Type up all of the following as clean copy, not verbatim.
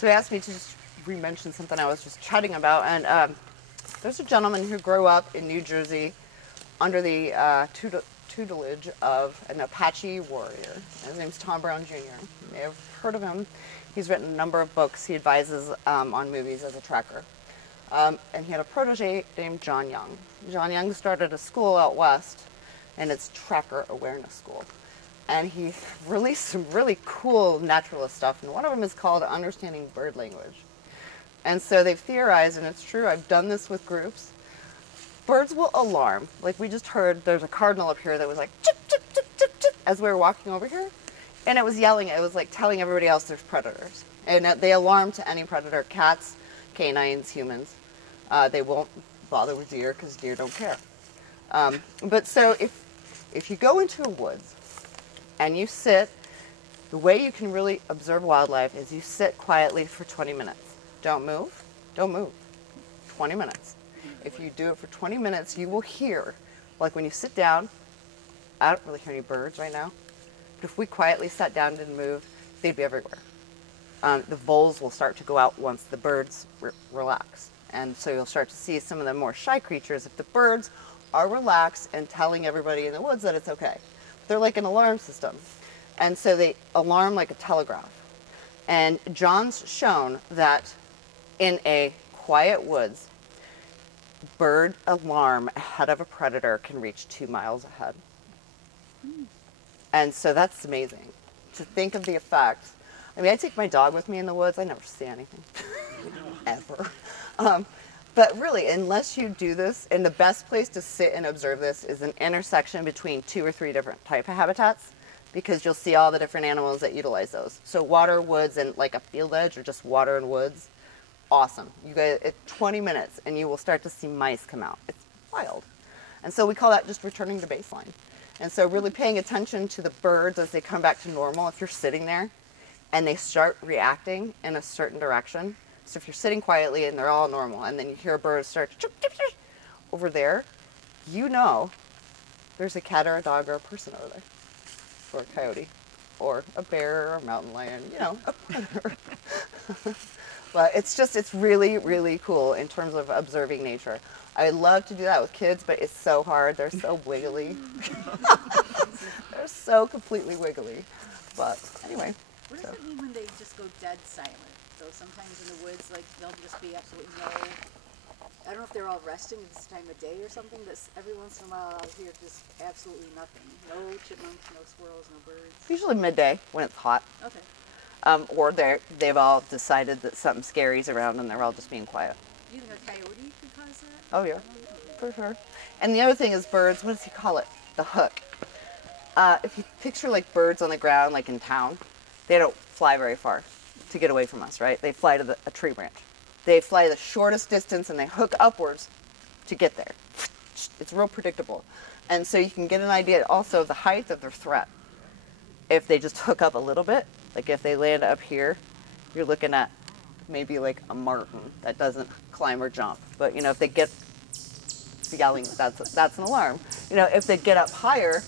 So he asked me to just re-mention something I was just chatting about, and there's a gentleman who grew up in New Jersey under the tutelage of an Apache warrior. His name's Tom Brown Jr. You may have heard of him. He's written a number of books. He advises on movies as a tracker. And he had a protege named John Young. John Young started a school out west, and it's Tracker Awareness School. And he released some really cool naturalist stuff, and one of them is called Understanding Bird Language. And so they've theorized, and it's true, I've done this with groups, birds will alarm. Like we just heard, there's a cardinal up here that was like, chip, chip, chip, chip, chip, as we were walking over here. And it was yelling, it was like telling everybody else there's predators. And they alarm to any predator, cats, canines, humans. They won't bother with deer because deer don't care. But so if you go into a woods and you sit, the way you can really observe wildlife is you sit quietly for 20 minutes. Don't move. Don't move. 20 minutes. If you do it for 20 minutes, you will hear, like when you sit down, I don't really hear any birds right now, but if we quietly sat down and didn't move, they'd be everywhere. The voles will start to go out once the birds relax. And so you'll start to see some of the more shy creatures if the birds are relaxed and telling everybody in the woods that it's okay. They're like an alarm system. And so they alarm like a telegraph. And John's shown that in a quiet woods, bird alarm ahead of a predator can reach 2 miles ahead. And so that's amazing to think of the effect. I mean, I take my dog with me in the woods. I never see anything, ever. But really, unless you do this, and the best place to sit and observe this is an intersection between 2 or 3 different type of habitats, because you'll see all the different animals that utilize those. So water, woods, and like a field edge, or just water and woods. Awesome. You guys, it's 20 minutes and you will start to see mice come out. It's wild. And so we call that just returning to baseline. And so really paying attention to the birds as they come back to normal. If you're sitting there and they start reacting in a certain direction. So if you're sitting quietly and they're all normal and then you hear a bird start chirp, chirp, chirp, over there, you know there's a cat or a dog or a person over there. Or a coyote. Or a bear or a mountain lion. You know, a predator. But it's really, really cool in terms of observing nature. I love to do that with kids, but it's so hard. They're so wiggly. They're so completely wiggly. But anyway. What does it mean when they just go dead silent? So sometimes in the woods, like, they'll just be absolutely no, I don't know if they're all resting at this time of day or something, but every once in a while out here, just absolutely nothing. No chipmunks, no squirrels, no birds. Usually midday when it's hot. Okay. Or they've all decided that something scary's around and they're all just being quiet. Do you think a coyote could cause that? Oh yeah, for sure. And the other thing is birds, what does he call it? The hook. If you picture like birds on the ground, like in town, they don't fly very far to get away from us, right? They fly to a tree branch. They fly the shortest distance and they hook upwards to get there. It's real predictable. And so you can get an idea also of the height of their threat. If they just hook up a little bit, like if they land up here, you're looking at maybe like a marten that doesn't climb or jump. But you know, if they get yelling, that's an alarm. You know, if they get up higher,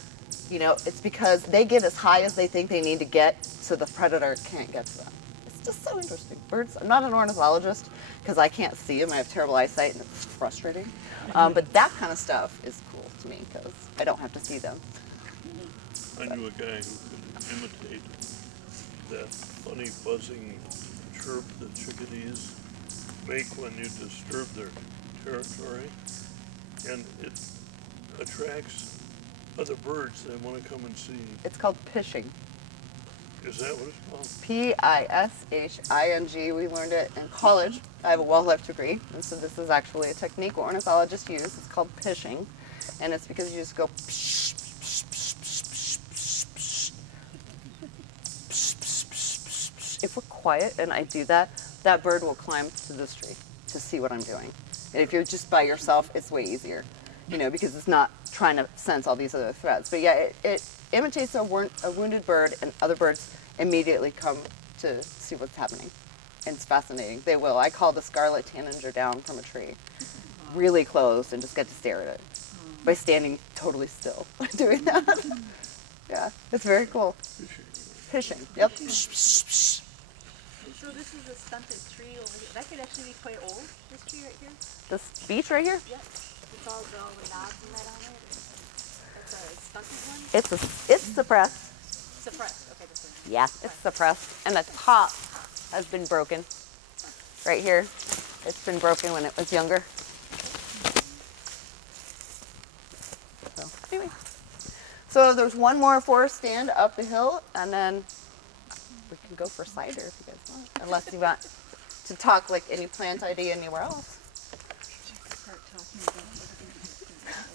you know, it's because they get as high as they think they need to get so the predator can't get to them. It's just so interesting. Birds, I'm not an ornithologist because I can't see them. I have terrible eyesight and it's frustrating. But that kind of stuff is cool to me because I don't have to see them. I knew a guy who could imitate that funny buzzing chirp that chickadees make when you disturb their territory, and it attracts other birds that want to come and see. It's called pishing. Is that what it's called? P-I-S-H-I-N-G. We learned it in college. I have a wildlife degree, and so this is actually a technique ornithologists use. It's called pishing, and it's because you just go psh, psh, psh, psh, psh, psh, psh. If we're quiet and I do that, that bird will climb to this tree to see what I'm doing. And if you're just by yourself, it's way easier, you know, because it's not trying to sense all these other threats. But yeah, it imitates a wounded bird, and other birds immediately come to see what's happening. And it's fascinating. They will. I call the scarlet tanager down from a tree, really close, and just get to stare at it by standing totally still doing that. Yeah, it's very cool. Fishing. Yep. So this is a stunted tree over here. That could actually be quite old, this tree right here. This beech right here? Yep. It's all the knobs and that on it. That's a stunted one? It's suppressed. Suppressed. Okay, this one. Yeah, it's suppressed. And the top has been broken. Right here. It's been broken when it was younger. So, anyway. So there's one more forest stand up the hill, and then we can go for cider if you guys want. Unless you want to talk like any plant idea anywhere else.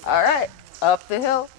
All right, up the hill.